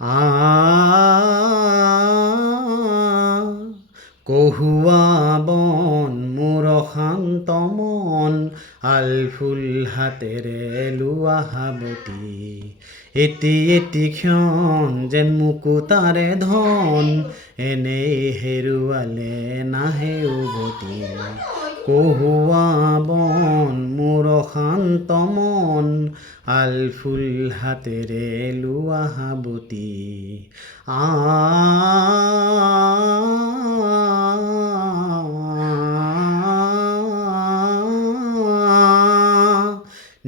আ কহুৱা বন মোৰ শান্ত মন আলফুল হাতেৰে লোৱা সাৱটি এটি এটি ক্ষণ যেন মুকুতাৰে ধন এনেই হেৰুৱালে নাহে উভতি কহুৱা বন মোৰ শান্ত মন আলফুল হাতেৰে লোৱা সাৱটি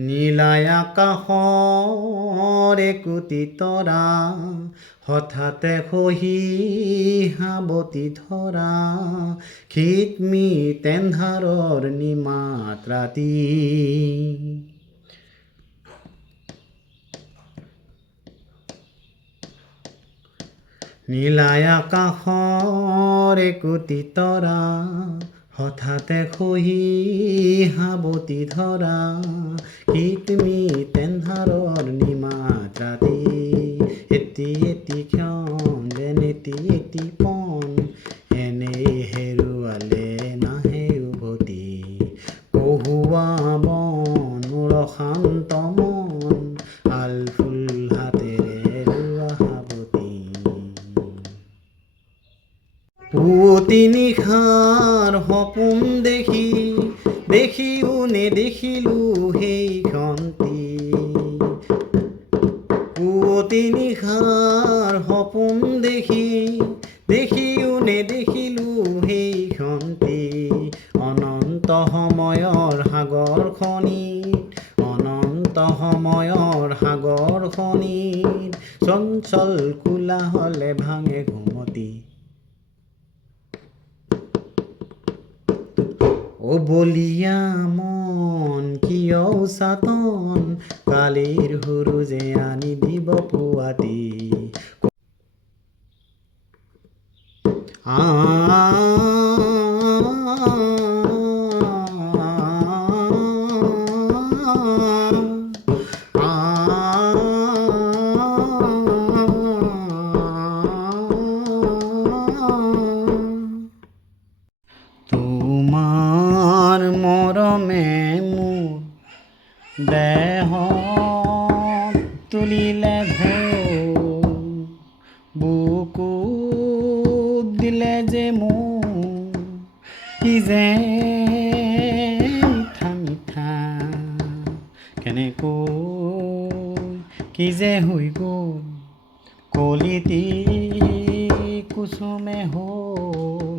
নীলাই আকাশৰ একোটি তৰা হঠাতে খহি সাৱটি ধৰা খিতমিত এন্ধাৰৰ নিমাত ৰাতি নীলাই আকাশৰ একোটি তৰা হঠাতে খহি সাৱটি ধৰা খিতমিত এন্ধাৰৰ নিমাত ৰাতি এটি এটি ক্ষণ যেন এটি এটি পণ এনেই হেৰুৱালে নাহে উভতি কহুৱা বন মোৰ শান্ত মন আলফুল হাতেৰে লোৱা সাৱটি পুৱতি নিশাৰ সপোন দেখি দেখিও নেদেখিলোঁ সেইখনটি পুৱতি নিশাৰ সপোন দেখি দেখিও নেদেখিলোঁ সেইখনটি অনন্ত সময়ৰ সাগৰখনিত অনন্ত সময়ৰ সাগৰখনিত চঞ্চল কোলাহলে ভাঙে ঘুমতি ও বলিয়া মন কিয় উচাতন কালিৰ সুৰুজে আনি দিব পুৱাতি তোমাৰ মৰমে মোৰ দেহত তুলিলে ঢৌ বুকুত দিলে যে মোৰ কি যে মিঠা মিঠা কেনেকৈ কি যে হৈ গ'ল কলিতি কুচুমে হৈ